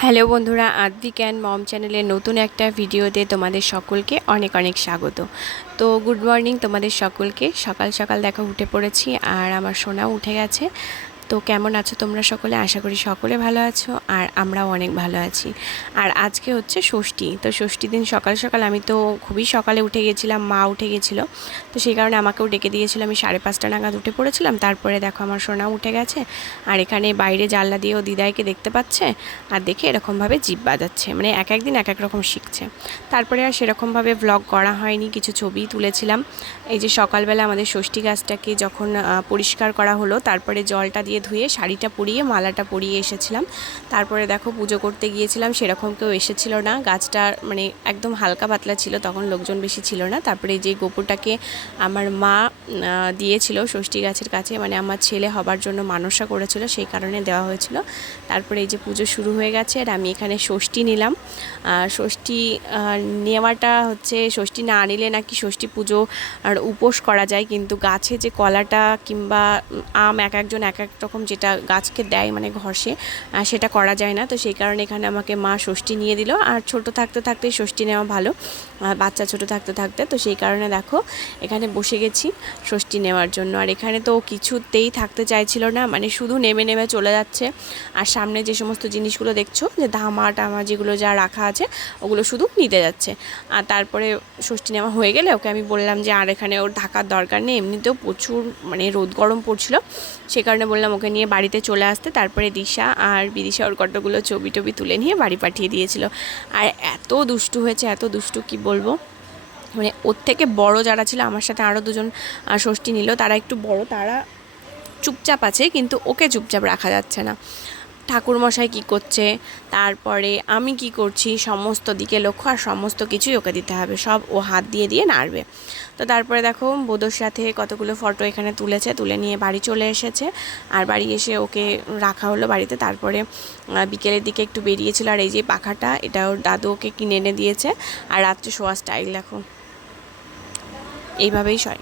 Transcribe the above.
Hello বন্ধুরা, আদ্বিক and mom চ্যানেলের নতুন একটা ভিডিওতে তোমাদের সকলকে অনেক অনেক স্বাগত। তো গুড মর্নিং তোমাদের সকলকে। সকাল সকাল দেখো উঠে পড়েছি, আর আমার সোনাও উঠে গেছে। তো কেমন আছো তোমরা সকলে? আশা করি সকলে ভালো আছো, আর আমরাও অনেক ভালো আছি। আর আজকে হচ্ছে ষষ্ঠী। তো ষষ্ঠী দিন সকাল সকাল আমি তো খুবই সকালে উঠে গেছিলাম, মা উঠে গেছিলো, তো সেই কারণে আমাকেও ডেকে দিয়েছিল। আমি 5:30 নাগাদ উঠে পড়েছিলাম। তারপরে দেখো আমার সোনাও উঠে গেছে, আর এখানে বাইরে জানলা দিয়েও দিদাইকে দেখতে পাচ্ছে, আর দেখে এরকমভাবে জিভ বাজাচ্ছে, মানে এক এক দিন এক এক রকম শিখছে। তারপরে আর সেরকমভাবে ভ্লগ করা হয়নি, কিছু ছবি তুলেছিলাম। এই যে সকালবেলা আমাদের ষষ্ঠী গাছটাকে যখন পরিষ্কার করা হলো, তারপরে জলটা দিয়ে ধুয়ে শাড়িটা পরিয়ে মালাটা পরিয়ে এসেছিলাম। তারপরে দেখো পুজো করতে গিয়েছিলাম, সেরকম কেউ এসেছিল না। গাছটা মানে একদম হালকা পাতলা ছিল, তখন লোকজন বেশি ছিল না। তারপরে যে গোপুরটাকে আমার মা দিয়েছিল ষষ্ঠী গাছের কাছে, মানে আমার ছেলে হবার জন্য মানসা করেছিল, সেই কারণে দেওয়া হয়েছিল। তারপরে এই যে পুজো শুরু হয়ে গেছে, আর আমি এখানে ষষ্ঠী নিলাম। ষষ্ঠী নেওয়াটা হচ্ছে, ষষ্ঠী না নিলে নাকি ষষ্ঠী পুজো আর উপোস করা যায়, কিন্তু গাছে যে কলাটা কিংবা আম এক একজন এক এক রকম যেটা গাছকে দেয়, মানে ঘষে, সেটা করা যায় না। তো সেই কারণে এখানে আমাকে মা ষষ্ঠী নিয়ে দিল। আর ছোট থাকতে থাকতেই ষষ্ঠী নেওয়া ভালো, বাচ্চা ছোট থাকতে থাকতে। তো সেই কারণে দেখো এখানে বসে গেছি ষষ্ঠী নেওয়ার জন্য। আর এখানে তো কিছুতেই থাকতে চাইছিল না, মানে শুধু নেমে নেমে চলে যাচ্ছে। আর সামনে যে সমস্ত জিনিসগুলো দেখছো, যে ধামা টামা যেগুলো যা রাখা আছে, ওগুলো শুধু নিতে যাচ্ছে। আর তারপরে ষষ্ঠী নেওয়া হয়ে গেলে ওকে আমি বললাম যে আর এখানে ওর ঢাকার দরকার নেই, এমনিতেও প্রচুর মানে রোদ গরম পড়ছিল, সে কারণে বললাম ওকে নিয়ে বাড়িতে চলে আসতে। তারপরে দিশা আর বিদিশা ওর কতগুলো ছবি টবি তুলে নিয়ে বাড়ি পাঠিয়ে দিয়েছিল। আর এত দুষ্টু হয়েছে, এত দুষ্টু কি বলবো, মানে ওর থেকে বড় যারা ছিল, আমার সাথে আরও দুজন ষষ্ঠী নিল, তারা একটু বড়, তারা চুপচাপ আছে, কিন্তু ওকে চুপচাপ রাখা যাচ্ছে না। ঠাকুরমশাই কী করছে, তারপরে আমি কি করছি, সমস্ত দিকে লক্ষ্য, আর সমস্ত কিছুই ওকে দিতে হবে, সব ও হাত দিয়ে দিয়ে নাড়বে। তো তারপরে দেখো বোধোর সাথে কতগুলো ফটো এখানে তুলেছে, তুলে নিয়ে বাড়ি চলে এসেছে। আর বাড়ি এসে ওকে রাখা হলো বাড়িতে। তারপরে বিকেলের দিকে একটু বেরিয়েছিল। আর এই যে পাখাটা, এটা ওর দাদু ওকে কিনে এনে দিয়েছে। আর রাত্রে শোয়া স্টাইল দেখো, এইভাবেই শয়।